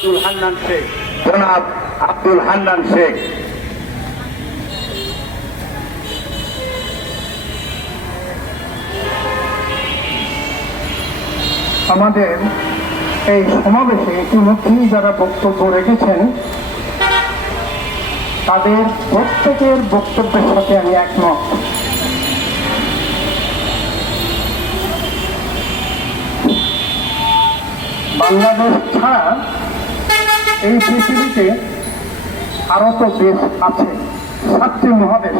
আব্দুল হান্নান শেখ, জনাব আব্দুল হান্নান শেখ। আমাদের এই সমাবেশে ইতিমধ্যে যারা বক্তব্য রেখেছেন তাদের প্রত্যেকের বক্তব্যের সাথে আমি একমত। বাংলাদেশ ছাড়া এই পৃথিবীতে আরো তো দেশ আছে, 7টি মহাদেশ।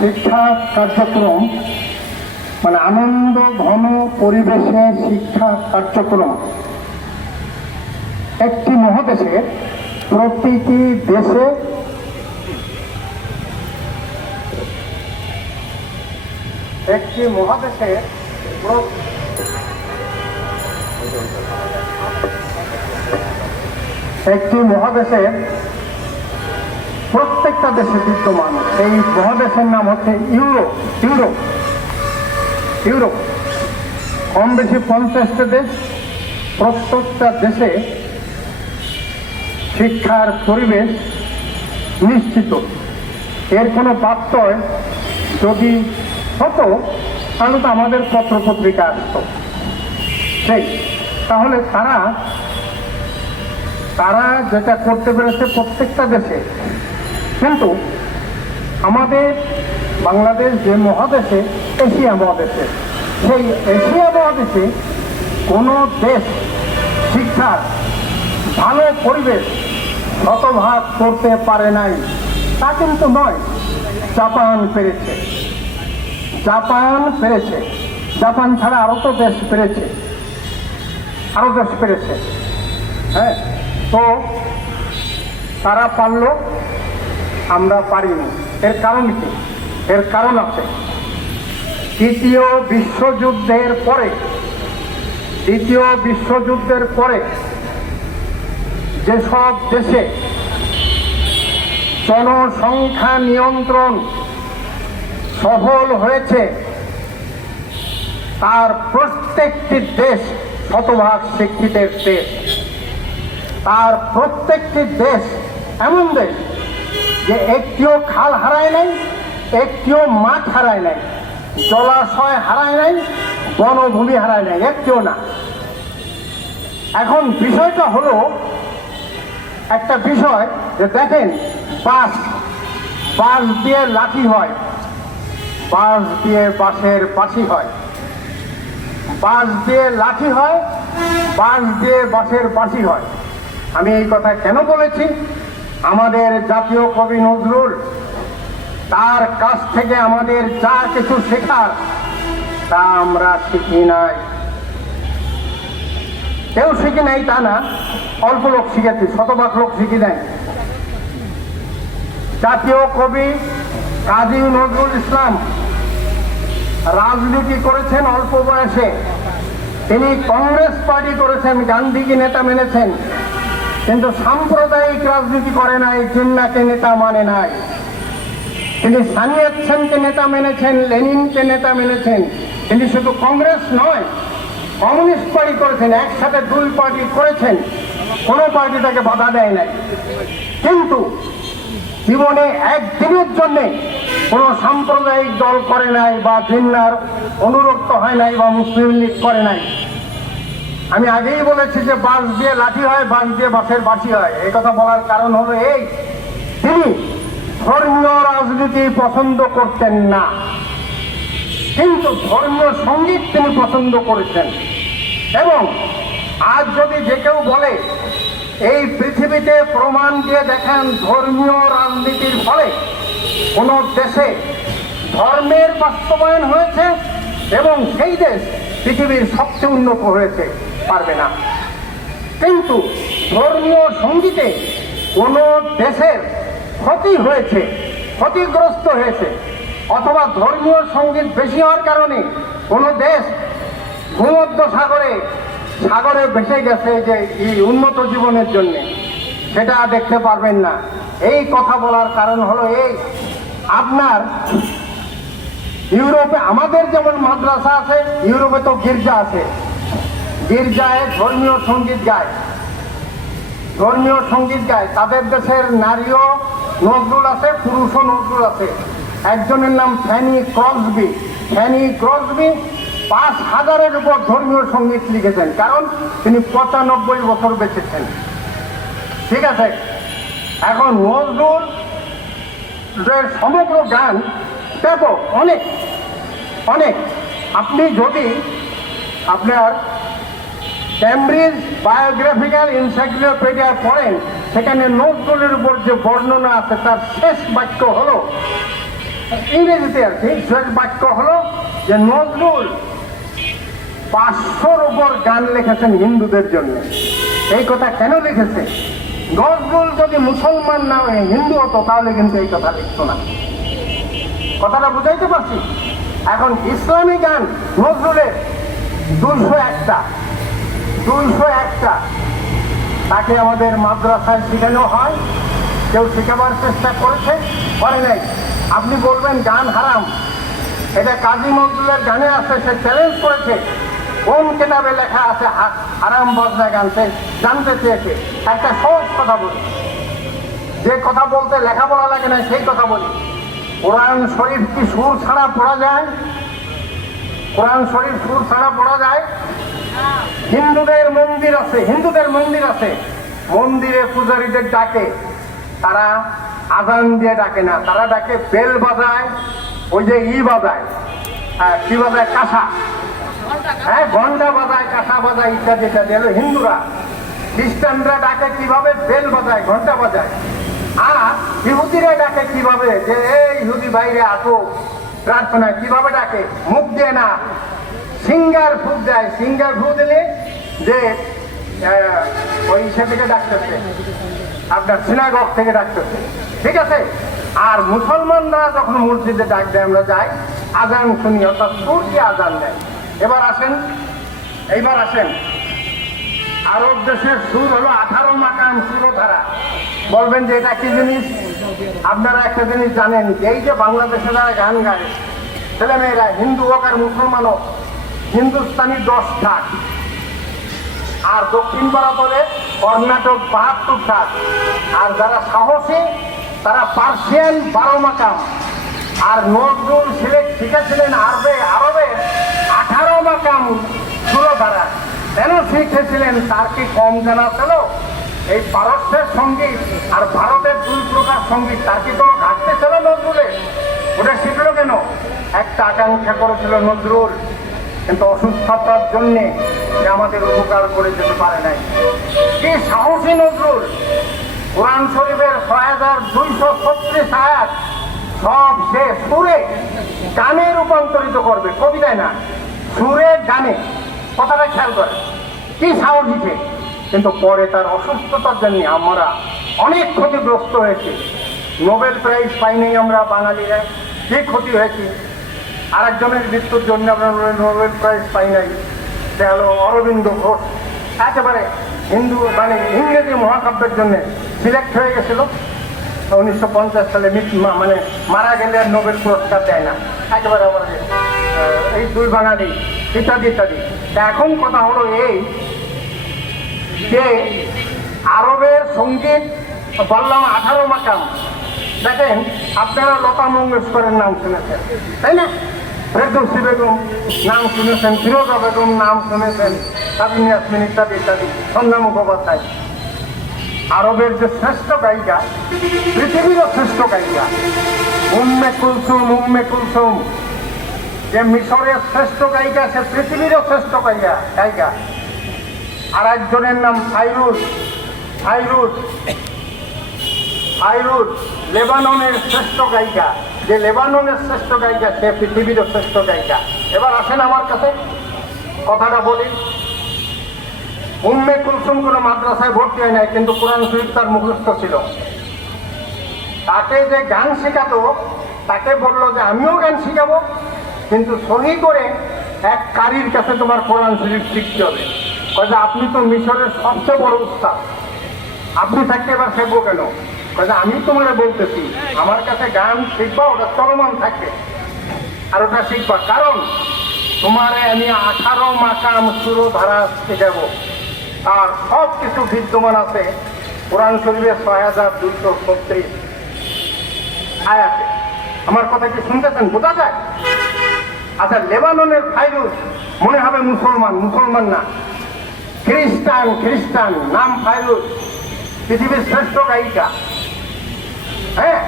শিক্ষা কার্যক্রম মানে আনন্দ ঘন পরিবেশে শিক্ষা কার্যক্রম একটি মহাদেশে প্রতিটি দেশে একটি মহাদেশে প্রত্যেকটা দেশে বিদ্যমান। এই মহাদেশের নাম হচ্ছে ইউরোপ। কম বেশি 50টা দেশ। প্রত্যেকটা দেশে শিক্ষার পরিবেশ নিশ্চিত। এর কোনো বার্তায় যদি হতো তাহলে তো আমাদের পত্র পত্রিকা আসত। সেই তাহলে তারা যেটা করতে পেরেছে প্রত্যেকটা দেশে, কিন্তু আমাদের বাংলাদেশ যে মহাদেশে, এশিয়া মহাদেশে, সেই এশিয়া মহাদেশে কোনো দেশ শিক্ষার ভালো পরিবেশ শতভাগ করতে পারে নাই তা কিন্তু নয়। জাপান পেরেছে। জাপান ছাড়া আরো তো দেশ পেরেছে, হ্যাঁ। তো তারা পারলো, আমরা পারিনি। এর কারণ কি? এর কারণ আছে। দ্বিতীয় বিশ্বযুদ্ধের পরে যেসব দেশে জনসংখ্যা নিয়ন্ত্রণ সফল হয়েছে তার প্রত্যেকটি দেশ শতভাগ শিক্ষিতের দেশ। তার প্রত্যেকটি দেশ এমন দেশ যে একটিও খাল হারায় নাই, একটিও মাঠ হারায় নাই, জলাশয় হারায় নাই, বনভূমি হারায় নাই, একটিও না। এখন বিষয়টা হলো একটা বিষয় যে দেখেন, বাঁশ দিয়ে লাঠি হয়, বাঁশ দিয়ে বাঁশের বাঁশি হয়, বাঁশ দিয়ে লাঠি হয়, বাঁশ দিয়ে বাঁশের বাঁশি হয়। আমি এই কথা কেন বলেছি? আমাদের জাতীয় কবি নজরুল, তার কাছ থেকে আমাদের যা কিছু শেখার তা আমরা শিখি নাই। কেউ শিখি নাই তা না, অল্প লোক শিখেছি, শতভাগ লোক শিখি নাই। জাতীয় কবি কাজী নজরুল ইসলাম রাজনীতি করেছেন অল্প বয়সে। তিনি কংগ্রেস পার্টি করেছেন, গান্ধীকে নেতা মেনেছেন, কিন্তু সাম্প্রদায়িক রাজনীতি করে নাই, জিন্নাকে নেতা মানে নাই। তিনি সানিয়াত সেনকে নেতা মেনেছেন, লেনিনকে নেতা মেনেছেন। তিনি শুধু কংগ্রেস নয়, কমিউনিস্ট পার্টি করেছেন, একসাথে 2 পার্টি করেছেন, কোনো পার্টি তাকে বাধা দেয় নাই। কিন্তু জীবনে একদিনের জন্যে কোনো সাম্প্রদায়িক দল করে নাই, বা জিন্নার অনুরক্ত হয় নাই, বা মুসলিম লীগ করে নাই। আমি আগেই বলেছি যে বাঁশ দিয়ে লাঠি হয়, বাঁশ দিয়ে বাঁশের বাঁশি হয়। এই কথা বলার কারণ হলো এই, তিনি ধর্মীয় রাজনীতি পছন্দ করতেন না, কিন্তু ধর্মীয় সঙ্গীত তিনি পছন্দ করেছেন। এবং আজ যদি যে কেউ বলে এই পৃথিবীতে প্রমাণ দিয়ে দেখেন ধর্মীয় রাজনীতির ফলে কোনো দেশে ধর্মের বাস্তবায়ন হয়েছে এবং সেই দেশ পৃথিবীর সবচেয়ে উন্নত হয়েছে, পারবে না। কিন্তু ধর্মীয় সঙ্গীতে কোনো দেশের ক্ষতি হয়েছে, ক্ষতিগ্রস্ত হয়েছে, অথবা ধর্মীয় সঙ্গীত বেশি হওয়ার কারণে কোনো দেশ ভূমধ্য সাগরে ভেসে গেছে যে এই উন্নত জীবনের জন্য, সেটা দেখতে পারবেন না। এই কথা বলার কারণ হলো এই, আপনার ইউরোপে আমাদের যেমন মাদ্রাসা আছে, ইউরোপে তো গির্জা আছে। গির্জায় ধর্মীয় সঙ্গীত গায়, ধর্মীয় সঙ্গীত গায়। তাদের দেশের নারীও নজরুল আছে, পুরুষও নজরুল আছে। একজনের নাম ফ্যানি ক্রসবি। ফ্যানি ক্রসবি 5,000-এর উপর ধর্মীয় সঙ্গীত লিখেছেন, কারণ তিনি 95 বছর বেঁচেছেন। ঠিক আছে, এখন নজরুল সমগ্র গান ব্যাপক, অনেক অনেক। আপনি যদি আপনার ক্যামব্রিজ বায়োগ্রাফিক্যাল এনসাইক্লোপিডিয়া পড়েন, সেখানে নজরুলের উপর যে বর্ণনা আছে তার শেষ বাক্য হলো, ইংরেজিতে আর কি, শেষ বাক্য হলো যে নজরুল 500-র উপর গান লিখেছেন হিন্দুদের জন্য। এই কথা কেন লিখেছে? নজরুল যদি মুসলমান না হয়ে হিন্দু হতো তাহলে কিন্তু এই কথা লিখতো না। কথাটা বুঝাইতে পারছি? এখন ইসলামী গান নজরুলের 201টা, তাকে আমাদের মাদ্রাসায় শেখানো হয়। কেউ শেখাবার চেষ্টা করেছে, করে নাই। আপনি বলবেন গান হারাম, এটা কাজী নজরুলের গানে আছে, সে চ্যালেঞ্জ করেছে। কোন কিতাবে লেখা আছে হারাম বজনা গান, সে জানতে চেয়েছে। একটা সহজ কথা বলি, যে কথা বলতে লেখাপড়া লাগে না সেই কথা বলি। কোরআন শরীফ কি সুর ছাড়া পড়া যায়? কোরআন শরীফ সুর ছাড়া পড়া যায়? হিন্দুদের মন্দির আছে, মন্দিরে পূজারীদের ডাকে, তারা আজান দিয়ে ডাকে না, তারা ডাকে বেল বাজায়, ওই যে বাজায়, কি বাজায়, কাঁসা, হ্যাঁ ঘন্টা বাজায়, কাঁসা বাজায়, ইত্যাদি ইত্যাদি। হলো হিন্দুরা। খ্রিস্টানরা ডাকে কিভাবে? বেল বাজায়, ঘন্টা বাজায়। আর ইহুদিরা ডাকে কিভাবে? যে এই ইহুদি বাইরে আসো প্রার্থনা, কিভাবে ডাকে? মুখ দিয়ে না, সিঙ্গার ফুট দেয়। সিঙ্গার ফুট দিলে যে ওই ইসে থেকে ডাকতেছে, আপনার সিনাগগ থেকে ডাকতেছে। ঠিক আছে। আর মুসলমানরা যখন মসজিদে ডাক দেয়, আমরা যাই, আজান শুনি, অর্থাৎ সুর দিয়ে আজান দেয়। এইবার আসেন, আরব দেশের সুর হলো 18 মাকাম সুরধারা। বলবেন যে এটা কি জিনিস? আপনারা একটা জিনিস জানেন, এই যে বাংলাদেশে যারা গান গায়, ছেলেমেয়েরা হিন্দু হোক আর মুসলমান হোক, হিন্দুস্তানি 10 ঠাক, আর দক্ষিণ ভারতে কর্ণাটক 72 ঠাক, আর যারা সাহসী তারা পার্সিয়ান 12 মাকাম। আর নজরুল শিখেছিলেন আরবের 18 মাকাম সুরধারা। কেন শিখেছিলেন? তার কি কম জানা ছিল? এই পারস্যের সঙ্গীত আর ভারতের 2 প্রকার সঙ্গীত, তার কি কোনো ঘাটতি ছিল নজরুলের? ওটা শিখলো কেন? একটা আকাঙ্ক্ষা করেছিল নজরুল, কিন্তু অসুস্থতার জন্যে সে আমাদের উপকার করে যেতে পারে নাই। কি সাহসী নজরুল! কোরআন শরীফের 6236 আয়াত সব সে সুরে গানে রূপান্তরিত করবে, কবিতায় না, সুরে গানে। কথাটা খেয়াল করে, কি সাহসী সে! কিন্তু পরে তার অসুস্থতার জন্য আমরা অনেক ক্ষতিগ্রস্ত হয়েছি। নোবেল প্রাইজ পাইনি আমরা বাঙালিরা, কি ক্ষতি হয়েছে। আরেকজনের মৃত্যুর জন্য আমরা নোবেল প্রাইজ পাই নাই, সে হলো অরবিন্দ ঘোষ। একেবারে হিন্দু মানে ইংরেজি মহাকাব্যের জন্য সিলেক্ট হয়ে গেছিল। 1950 সালে মানে মারা গেলে আর নোবেল পুরস্কার দেয় না, একেবারে আমাদের এই 2 বাঙালি, ইত্যাদি ইত্যাদি। এখন কথা হলো এই যে আরবের সঙ্গীত বললাম 18 মাকাম। দেখেন, আপনারা লতা মঙ্গেশকরের নাম শুনেছেন, তাই না? ফেরদৌসী বেগম নাম শুনেছেন, ফিরোজা বেগম নাম শুনেছেন, সাবিনা ইয়াসমিন ইত্যাদি ইত্যাদি, সন্ধ্যা মুখোপাধ্যায়। আরবের যে শ্রেষ্ঠ গায়িকা, পৃথিবীরও শ্রেষ্ঠ গায়িকা, উম্মে কুলসুম, যে মিশরের শ্রেষ্ঠ গায়িকা, সে পৃথিবীরও শ্রেষ্ঠ গায়িকা। আর একজনের নাম ফাইরুজ, লেবাননের শ্রেষ্ঠ গায়িকা। যে লেবাননের শ্রেষ্ঠ গায়িকা, সে পৃথিবীরও শ্রেষ্ঠ গায়িকা। এবার আসেন আমার কাছে, কথাটা বলি। উম্মে কুলসুম কোনো মাদ্রাসায় ভর্তি হয় নাই, কিন্তু কোরআন শরীফ তার মুখস্থ ছিল। তাকে যে গান শেখাতো, তাকে বললো যে আমিও গান শিখাবো, কিন্তু সহি করে এক কারির কাছে তোমার কোরআন শরীফ শিখতে হবে। কয়ে আপনি তো মিশরের সবচেয়ে বড় উস্তাদ, আপনি থাকতে এবার শেখবো কেন? কয়ে আমি তোমার বলতেছি, আমার কাছে গান শিখবা, ওটা চলমান থাকবে, আর ওটা শিখবা। কারণ তোমারে আমি 18 মাকাম সুরধারা শিখাব। আর সব কিছু বিদ্যমান আছে কোরআন শরীফের 6236 আয়াতে। আমার কথা কি শুনতেছেন? বোঝা যায়? আচ্ছা, লেবাননের ফাইরুজ মনে হবে মুসলমান, মুসলমান না, খ্রিস্টান, নাম ফাইরুজ, পৃথিবীর শ্রেষ্ঠ গায়িকা। হ্যাঁ,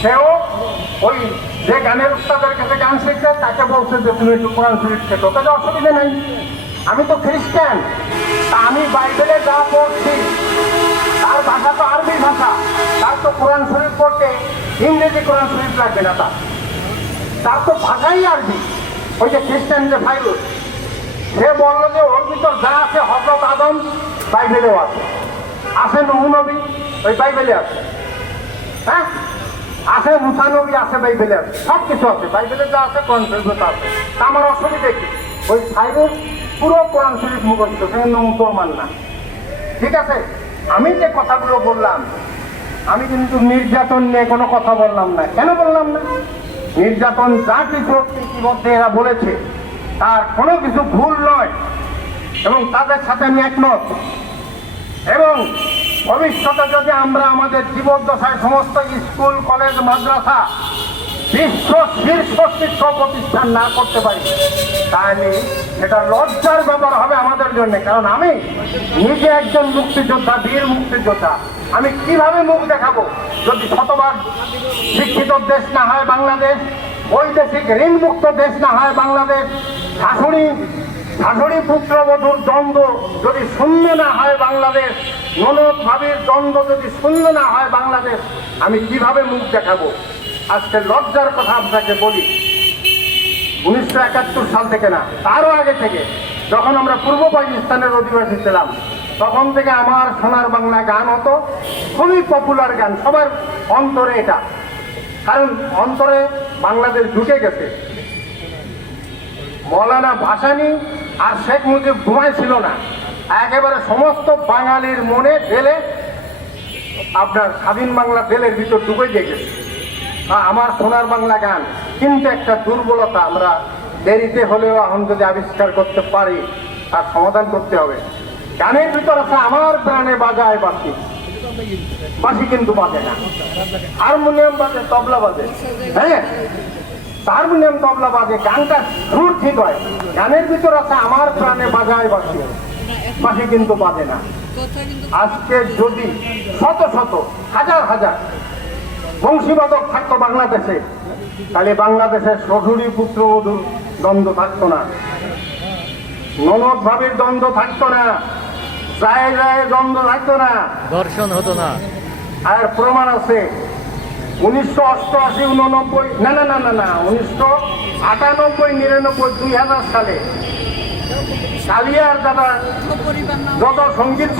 সেও ওই যে গানের উস্তাদের কাছে গান শিখছে তাকে বলছে যে তুমি একটু কোরআন শরীফ শেখো। তাতে অসুবিধা নেই, আমি তো খ্রিস্টান, তা আমি বাইবেলে যা পড়ছি তার ভাষা তো আরবি ভাষা, তার তো কোরআন শরীফ পড়তে ইংরেজি কোরআন শরীফ লাগবে না, তার তো ভাষাই আরবি। ওই যে খ্রিস্টান যে ফাইরুজ, সে বললো যে ওর ভিতর যা আছে হযরত আদম বাইবেলেও আছে নূহ নবী ওই বাইবেলে আছে, হ্যাঁ আছে মুসা নবী আছে বাইবেলে আছে, সব কিছু আছে বাইবেলে যা আছে কোরআন শরীফে তা আছে। তা আমার অসুবিধা কি? ওই ফাইরুজ পুরো কোরআন শরীফ মুখস্থ, কিন্তু মুসলমান না। ঠিক আছে, আমি যে কথাগুলো বললাম, আমি কিন্তু নির্যাতন নিয়ে কোনো কথা বললাম না। কেন বললাম না? নির্যাতন যা কিছু ইতিমধ্যে এরা বলেছে তার কোনো কিছু ভুল নয় এবং তাদের সাথে আমি একমত। এবং ভবিষ্যতে যদি আমরা আমাদের জীবদ্দশায় সমস্ত স্কুল কলেজ মাদ্রাসা বিশ্ব শীর্ষ শিক্ষা প্রতিষ্ঠান না করতে পারি, তাহলে সেটা লজ্জার ব্যাপার হবে আমাদের জন্য। কারণ আমি নিজে একজন মুক্তিযোদ্ধা, বীর মুক্তিযোদ্ধা, আমি কিভাবে মুখ দেখাবো যদি শতভাগ শিক্ষিত দেশ না হয় বাংলাদেশ, বৈদেশিক ঋণমুক্ত দেশ না হয় বাংলাদেশ, শাশুড়ি পুত্রবধূর দ্বন্দ্ব যদি শূন্য না হয় বাংলাদেশ, ননদ ভাবির দ্বন্দ্ব যদি শূন্য না হয় বাংলাদেশ, আমি কিভাবে মুখ দেখাবো? আজকে লজ্জার কথা আপনাকে বলি, 1971 সাল থেকে না, তারও আগে থেকে, যখন আমরা পূর্ব পাকিস্তানের অধিবাসী ছিলাম, তখন থেকে আমার সোনার বাংলা গান হতো, খুবই পপুলার গান, সবার অন্তরে এটা। কারণ অন্তরে বাংলাদেশ ঢুকে গেছে। মৌলানা ভাসানী আর শেখ মুজিব ঘুমাইছিল না, একেবারে সমস্ত বাঙালির মনে ঢেলে আপনার স্বাধীন বাংলা দেলের ভিতর ঢুকে গেছে আমার সোনার বাংলা গান। কিন্তু একটা দুর্বলতা, আমরা দেরিতে হলেও এখন যদি আবিষ্কার করতে পারি তার সমাধান করতে হবে। গানের ভিতর আছে আমার প্রাণে বাজায় বাঁশি, বাঁশি কিন্তু বাজে না, হারমোনিয়াম বাজে, তবলা বাজে, হ্যাঁ হারমোনিয়াম তবলা বাজে, গানটা সুর ঠিক হয়। গানের ভিতর আছে আমার প্রাণে বাজায় বাঁশি, বাঁশি কিন্তু বাজে না। আজকে যদি শত শত হাজার হাজার বংশীবাদক থাকতো বাংলাদেশে, তাহলে বাংলাদেশের শ্বশুরি পুত্রবধূর দ্বন্দ্ব থাকতো না, ননদ ভাবির দ্বন্দ্ব থাকতো না, জায়গায় দ্বন্দ্ব থাকতো না, ধর্ষণ হতো না। আর প্রমাণ আছে 1988, 89, না 1998, 99, 2000 সালে কালিয়ার দাদা যত সঙ্গীত